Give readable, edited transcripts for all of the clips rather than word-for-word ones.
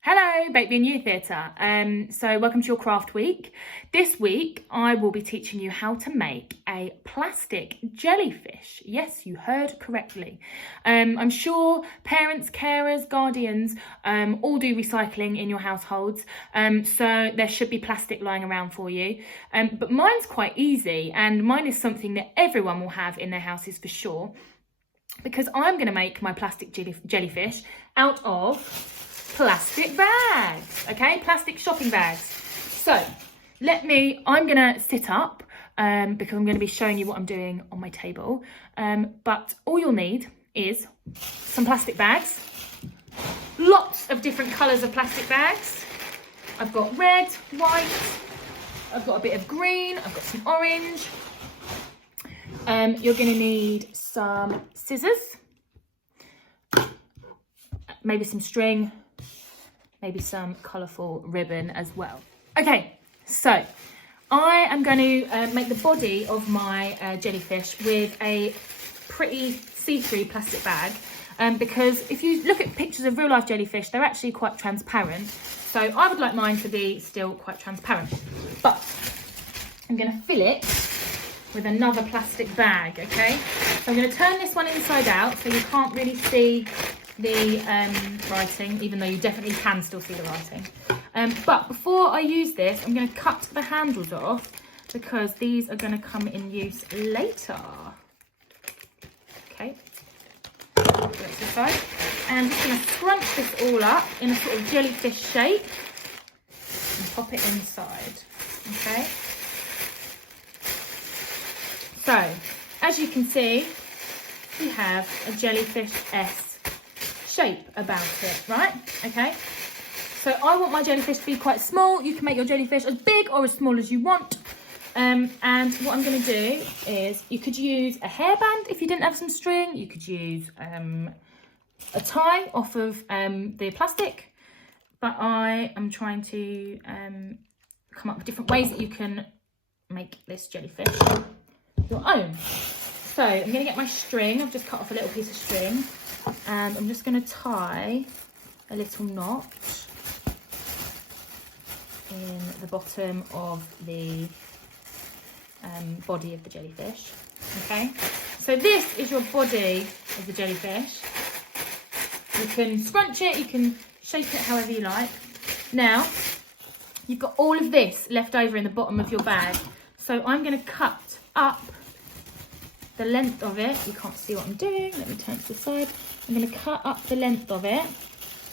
Hello, Baked Bean Youth Theatre. So welcome to your craft week. This week I will be teaching you how to make a plastic jellyfish. Yes, you heard correctly. I'm sure parents, carers, guardians all do recycling in your households, so there should be plastic lying around for you. But mine's quite easy, and mine is something that everyone will have in their houses for sure, because I'm going to make my plastic jellyfish out of plastic bags, okay? Plastic shopping bags. So I'm gonna sit up because I'm gonna be showing you what I'm doing on my table. But all you'll need is some plastic bags, lots of different colours of plastic bags. I've got red, white, I've got a bit of green, I've got some orange. You're gonna need some scissors, maybe some string, maybe some colourful ribbon as well. Okay, so I am going to make the body of my jellyfish with a pretty see-through plastic bag, because if you look at pictures of real life jellyfish, they're actually quite transparent. So I would like mine to be still quite transparent, but I'm going to fill it with another plastic bag, okay? So I'm going to turn this one inside out so you can't really see the writing, even though you definitely can still see the writing. But before I use this, I'm going to cut the handles off because these are going to come in use later. Okay, that's this side. And I'm just going to scrunch this all up in a sort of jellyfish shape and pop it inside. Okay. So, as you can see, we have a jellyfish-esque shape about it, right? Okay, so I want my jellyfish to be quite small. You can make your jellyfish as big or as small as you want. And what I'm going to do is, you could use a hairband if you didn't have some string. You could use a tie off of the plastic, but I am trying to come up with different ways that you can make this jellyfish your own. So I'm going to get my string. I've just cut off a little piece of string, and I'm just going to tie a little knot in the bottom of the body of the jellyfish. Okay, so this is your body of the jellyfish. You can scrunch it, you can shape it however you like. Now you've got all of this left over in the bottom of your bag, so I'm going to cut up the length of it. You can't see what I'm doing. Let me turn it to the side. I'm going to cut up the length of it,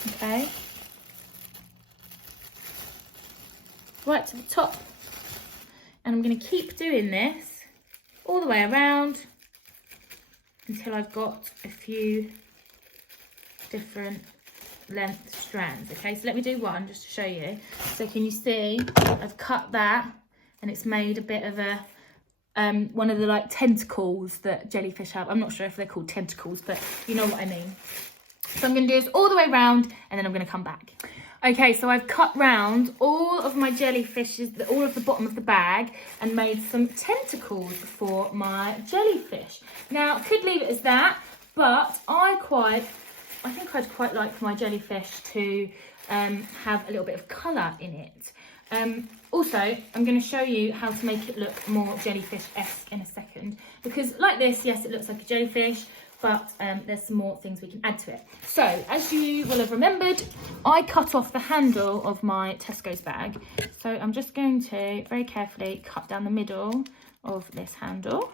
okay, right to the top. And I'm going to keep doing this all the way around until I've got a few different length strands. Okay, so let me do one just to show you. So can you see I've cut that, and it's made a bit of a one of the like tentacles that jellyfish have. I'm not sure if they're called tentacles, but you know what I mean. So I'm going to do this all the way around, and then I'm going to come back. Okay, so I've cut round all of my jellyfishes, all of the bottom of the bag, and made some tentacles for my jellyfish. Now I could leave it as that, but I think I'd quite like for my jellyfish to have a little bit of colour in it. Also, I'm going to show you how to make it look more jellyfish-esque in a second, because like this, yes, it looks like a jellyfish, but there's some more things we can add to it. So, as you will have remembered, I cut off the handle of my Tesco's bag. So I'm just going to very carefully cut down the middle of this handle.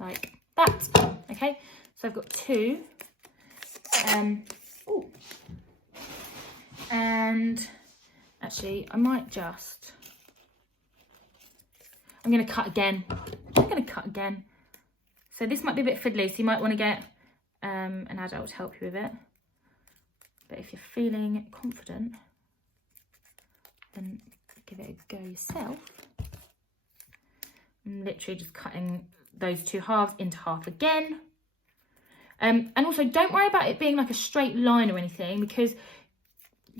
Like that. Okay, so I've got two. And actually I might just, I'm going to cut again. So this might be a bit fiddly, so you might want to get an adult to help you with it. But if you're feeling confident, then give it a go yourself. I'm literally just cutting those two halves into half again. And also, don't worry about it being like a straight line or anything, because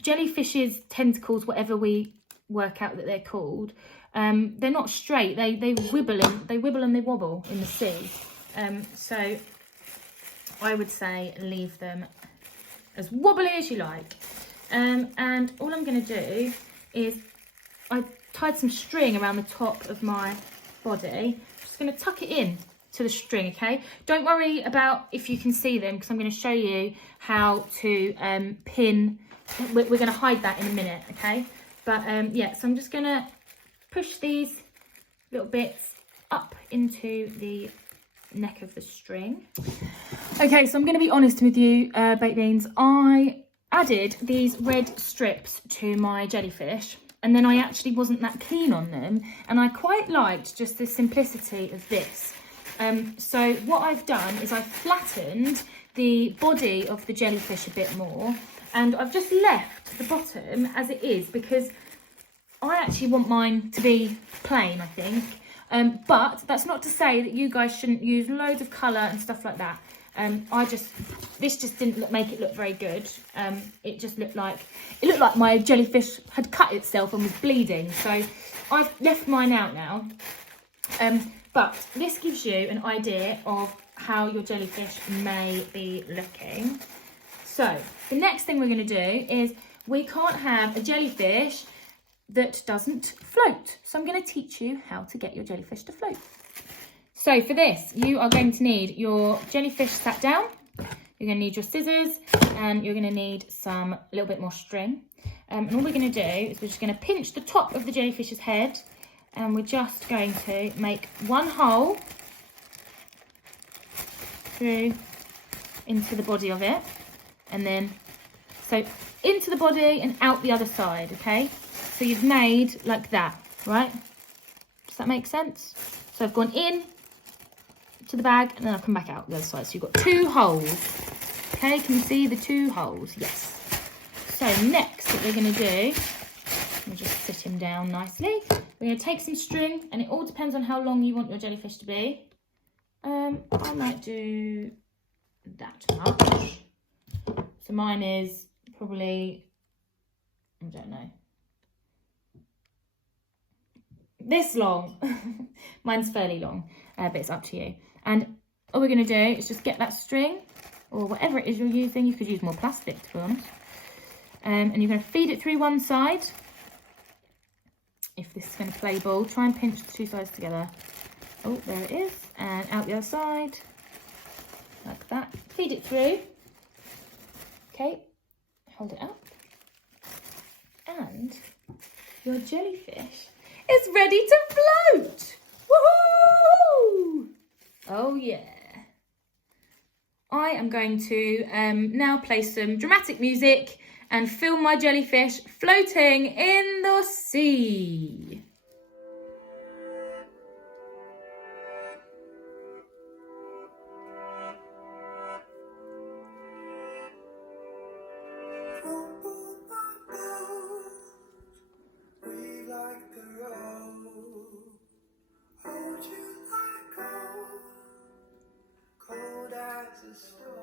jellyfish's tentacles, whatever we work out that they're called, they're not straight. They wibble and they wobble in the sea. So I would say leave them as wobbly as you like. And all I'm going to do is I tied some string around the top of my body. I'm just going to tuck it in to the string, okay? Don't worry about if you can see them, because I'm going to show you how to pin. We're going to hide that in a minute, okay? But yeah, so I'm just going to push these little bits up into the neck of the string. Okay, so I'm going to be honest with you, baked beans. I added these red strips to my jellyfish, and then I actually wasn't that keen on them, and I quite liked just the simplicity of this. So what I've done is I've flattened the body of the jellyfish a bit more, and I've just left the bottom as it is, because I actually want mine to be plain, I think. But that's not to say that you guys shouldn't use loads of colour and stuff like that. This just didn't make it look very good. It just looked like my jellyfish had cut itself and was bleeding. So I've left mine out now. But this gives you an idea of how your jellyfish may be looking. So the next thing we're going to do is, we can't have a jellyfish that doesn't float. So I'm going to teach you how to get your jellyfish to float. So for this, you are going to need your jellyfish sat down. You're going to need your scissors, and you're going to need a little bit more string. And all we're going to do is we're just going to pinch the top of the jellyfish's head, and we're just going to make one hole through into the body of it, and then so into the body and out the other side, okay? So you've made like that, right? Does that make sense? So I've gone in to the bag, and then I'll come back out the other side. So you've got 2 holes, okay? Can you see the 2 holes? Yes. So next, what we're going to do, we'll just sit him down nicely. We're going to take some string, and it all depends on how long you want your jellyfish to be. I might do that much. So mine is probably, I don't know, this long. Mine's fairly long, but it's up to you. And all we're going to do is just get that string, or whatever it is you're using. You could use more plastic, to be honest. And you're going to feed it through one side. If this is going to play ball, try and pinch the 2 sides together. Oh, there it is. And out the other side, like that. Feed it through. Okay, hold it up. And your jellyfish is ready to float. Woohoo! Oh yeah. I am going to now play some dramatic music and film my jellyfish floating in the sea. Cold as a stone.